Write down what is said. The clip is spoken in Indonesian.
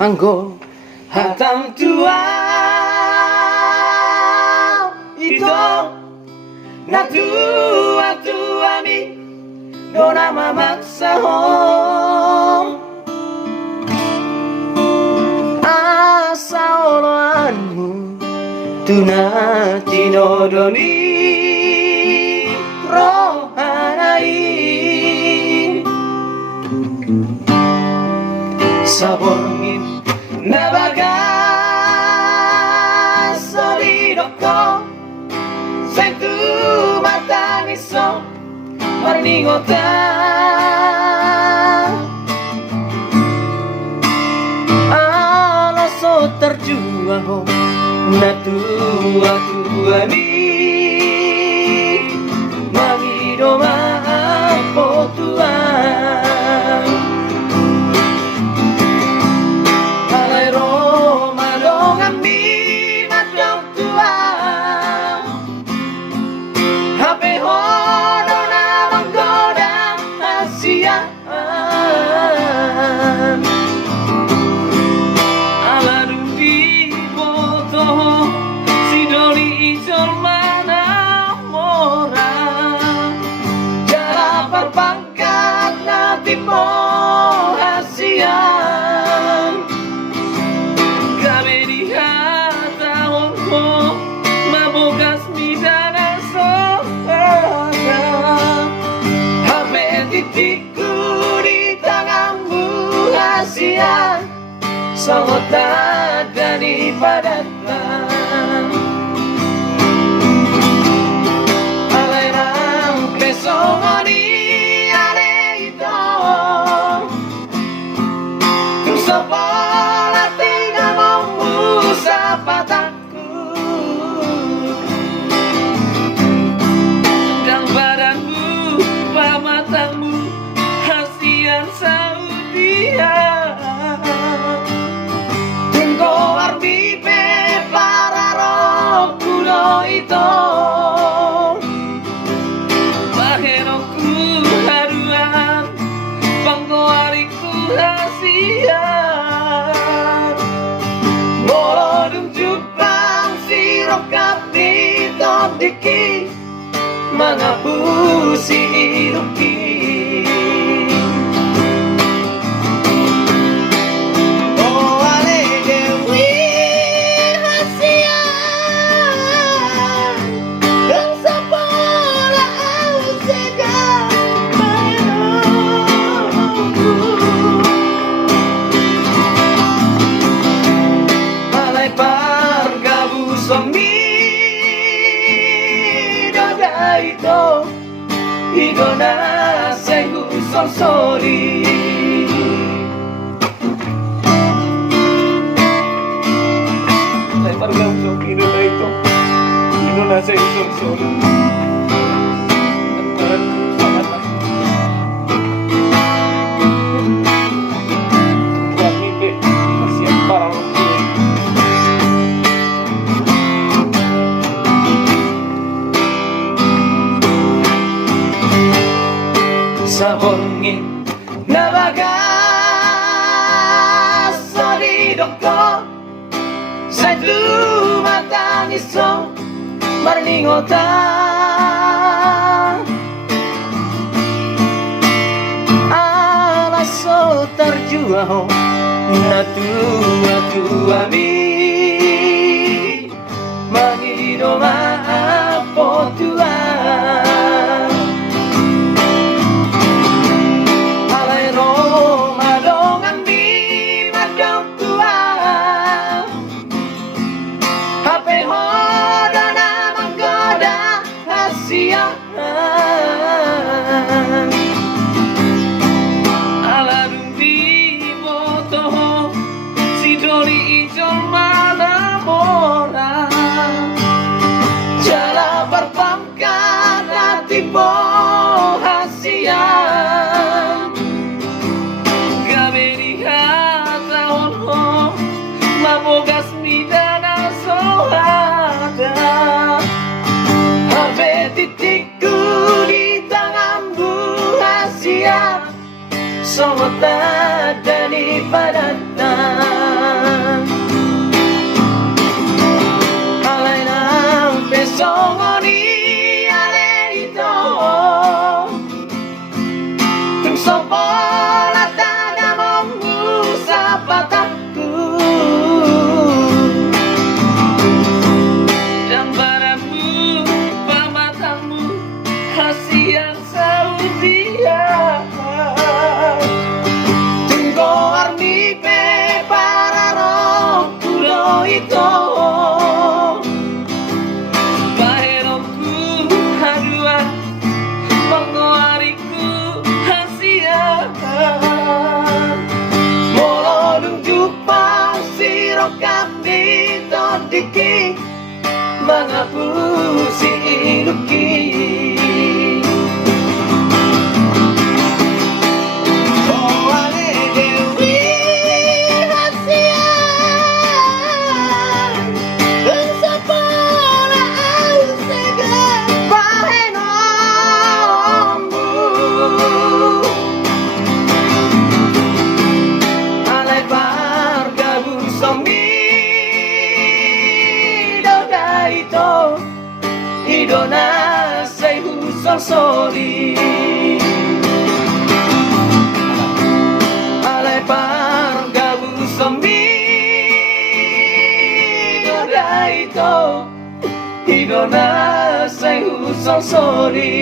anggo hatam tua ito na tua mi dona mamaksahom asa oloanmu tuna tinodoni rohanai sabongin nabaga solidoko sentu mataniso marningota alaso terjuang na tua ni magido maapo tuan alay Roma dong ami madong tuan hape hodo na manggoda asian pangkat nanti mo hasian kami dihatawon ko mabukas midana sohana hape titikku di tanganmu hasian sangat ada di padatan alay ng pesongoni sa palating mo sa patakku dan badanmu pamatamu hasian Saudia tunggu arbi pe para roh kuno itu baheroku haruan panggoariku hasian kapito diki mga pusi iruki oh alegewi hasian kang sa pola ang sega malay pargabu somi ito igona sengu sosori lempar gamso pino na ito pino na sengu sosori at sangat na kami masih parang sabongin nabaga solidoko sentu mataniso marningota alaso terjuang na tua mi magido maapo tuan aladung di boto si doli ijol mana mora jala berpangkat diki mengapusi iluki. Oh ale dewi hasian dan sapara ausega pahenombu ale bargabun sombi dodaito idona seihu sosori ale bargabun sombi dodaito idona seihu sosori.